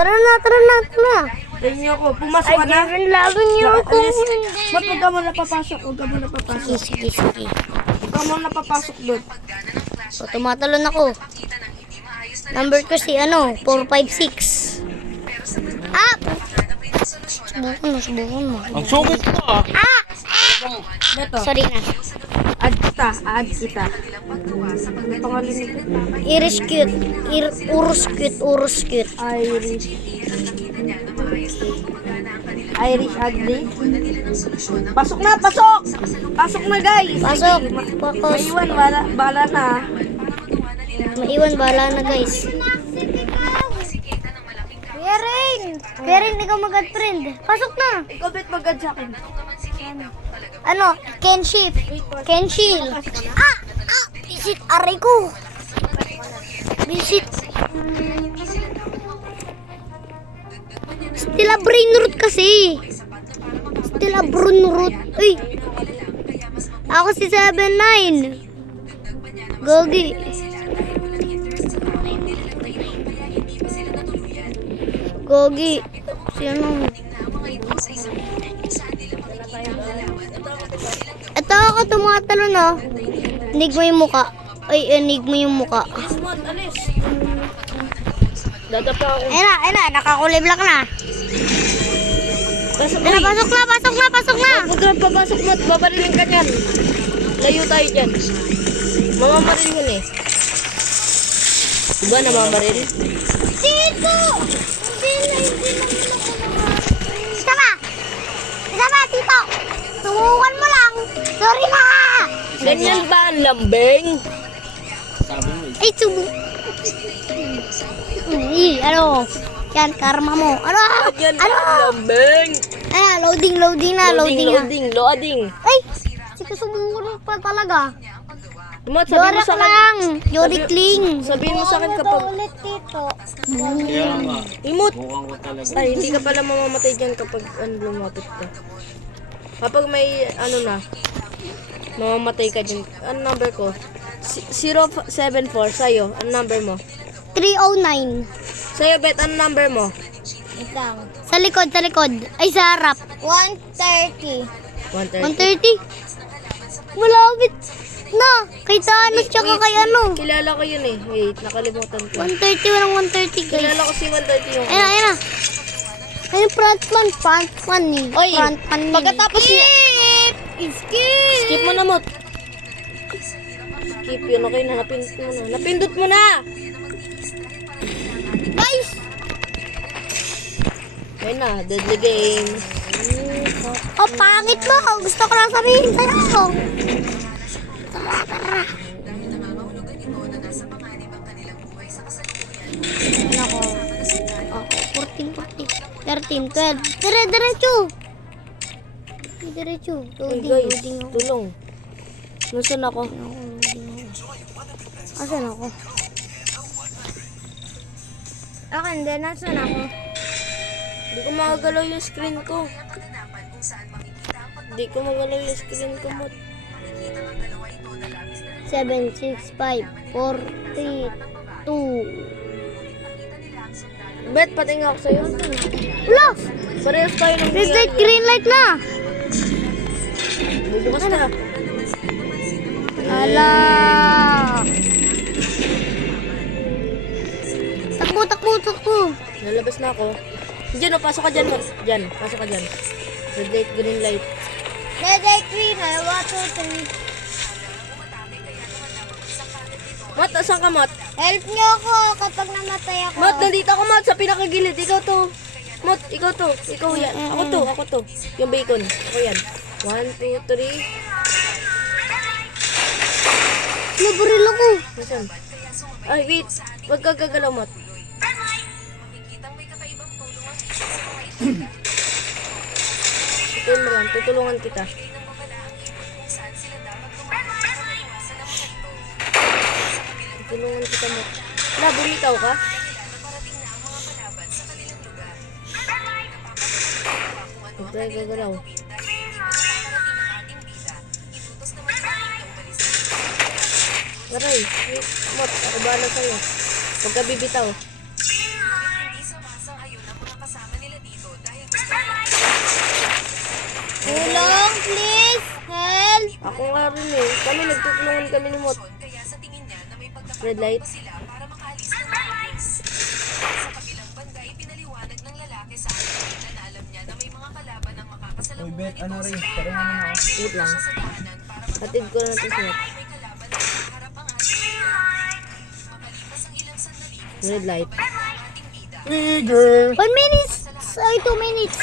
Tara na, tara na, tara na. Tingnan niyo ako. Pumasok ka na. Lalo niyo ako. Ba't huwag ka muna papasok? Huwag ka muna papasok. Sige, sige. Huwag ka muna papasok doon. So, tumatalon ako. Number ko si 456. Ah! Subukan mo. Ang sungit mo ah. Ah! Beto, Sorry na. add kita. Ang pangalan nito. Iris cute. Urus cute. Irish ugly. Pasok na, pasok! Pasok na guys! Pasok. Sige, Focus. maiwan, bala na. Maiwan, bahala na guys. Kuya Rain, ikaw mag-add friend. Pasok na. Ikaw bet mag-add sa akin. Kenship. Kenshil. Ah! Visit, aray ko. Visit. Stila brain root kasi. Stila brain root. Uy. Ako si 79. Gogi. Gogi. Sino? Ito ako tumatalo no. Nig mo yung muka. Ay, nig mo yung muka. Dadapa ako. Ayun na, nakakulay black na. Pasok Ayun na, pasok na. Huwag ka papasok mo at babarilin ka niyan. Layo tayo dyan. Mamamaril yun eh. Diba namamaril? Dito! Isa ba, tito? Tungukan mo lang. Sorry na. Ganyan ba ang lambing? Sabi mo eh. Ay, subo. Ano? Yan, karma mo. Ano? Ganyan ba ang lambing? Loading na. Loading. Ay, sige, subukan mo pa talaga. Mat, sabihin mo Yorak sa akin. lang. Yorikling. Sabihin mo sa akin kapag... Kaya nga. Imot! Mukhang ko talaga. Ay, hindi ka pala mamamatay dyan kapag lumapit ka. Kapag may na, mamamatay ka dyan. Ano number ko? 074, sa'yo. Ano number mo? 309. Sa'yo, Bet, ano number mo? Sa likod. Ay, sa harap. 130. 130. Malapit na. Kay Thanos tsaka kay ano. Kilala ko yun eh. Wait, nakalimutan ko. 130, walang 130 guys. Kilala ko si 130 yung... Ayun na. Ay, frontman eh. Oy, Frontman eh. pagkatapos niya... Skip! Skip mo na, Mot. Skip yun. Okay na, napindot mo na. Napindot mo na! Guys! Ayun na, deadly game. Oh, pangit mo. Gusto ko lang sabihin sa'yo. Tara. Nako. Okay, 14, 13, 12. Diretso. Uy, Loading guys, ako. tulong. Nasaan ako? Asan ako? Okay, hindi. Nasaan ako? Hindi ko magagalaw yung screen ko. Hindi ko magalaw yung screen ko, Mot. 7, 6, 5, 4, 3, 2. Bet, pating ako sa'yo. Wala! Parehas tayo ng Red light, green light na! Bubukas na. Ala! Takbo! Lalabas na ako. Diyan, oh, pasok ka dyan, Mot. Diyan, pasok ka dyan. Red light, green light. Red light, green light, 1, 2, 3. Mot, asan ka, Mot? Help niyo ako kapag namatay ako. Mot, nandito ako, Mot, sa pinakagilid. Ikaw to. Mot, ikaw to. Ikaw yan. Ako to. Yung bacon. Ako yan. 1, 2, 3. Nabaril ako. Nasaan? Ay, wait. Huwag ka gagalaw, Mot. Ito mo lang. Tutulungan kita. Tutulungan kita, Mot. Wala, bumitaw ka? Huwag tayo gagalaw. Aray, Mot, ako bahala sa'yo. Huwag ka bibitaw. Tulong, please! Help! Ako nga rin eh. Kami nagtutulungan kami ni Mot. Red light. Uy, Bet, ano rin? Parang ano mo? Wait lang. Hatid ko na ito si Mot. Red light. Trigger! 1 minute! Ay, 2 minutes!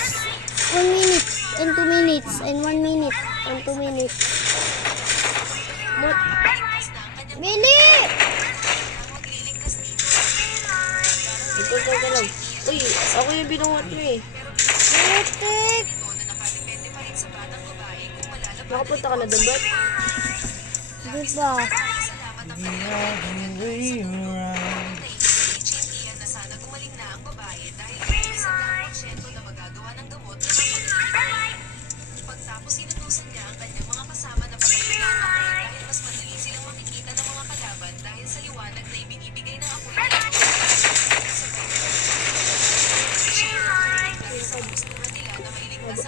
1 minute and 2 minutes and 1 minute and 2 minutes. Mot. Bili! Ito ka lang. Uy, ako yung binungot mo eh. Electric! Nakapunta ka na doon, Bert? Diba?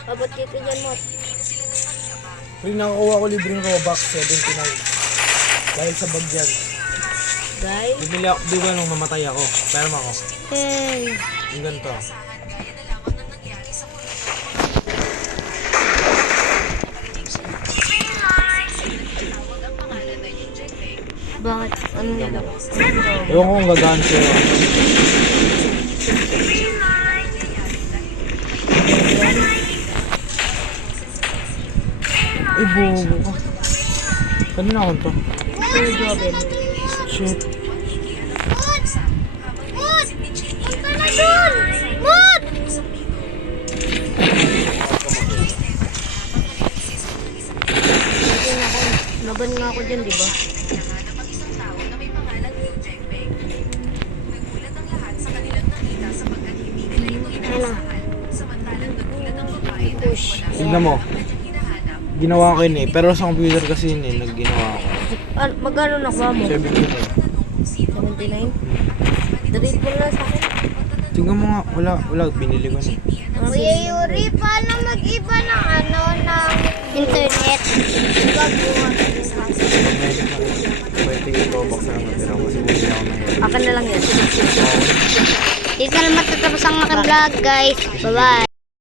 Abot kita dyan, Mot. Uy, nakakuha ko libreng Robux, 79. Dahil sa bag yan. Dahil, Bibili ako, di ba nung mamatay ako? Pero ako, Hey! yung ganito. bakit? Ano nga daw? Ewan ko kung gagaan siya. Ay, bobo ka. Kanina ako to. Yung Jobel. Shit. Mot! Mot! Punta na dun! Mot! Laban nga ako dyan, di ba? Ano? Push. Tignan mo. Ginawa ko yun eh. Pero sa computer kasi yun eh, nagginawa ko. Magkano nakuha mo? 79. 79? Delete mo na sa akin. Tingnan mo nga, wala, binili ko na. Kuya Yuri, paano mag-iba ng ano, ng internet? Baguhan. Pag meron na 20 Robux na lang natira ko kasi bumili ako na yun. Akin na lang yan. Hindi ka na matatapos ang aking vlog, guys. Bye-bye.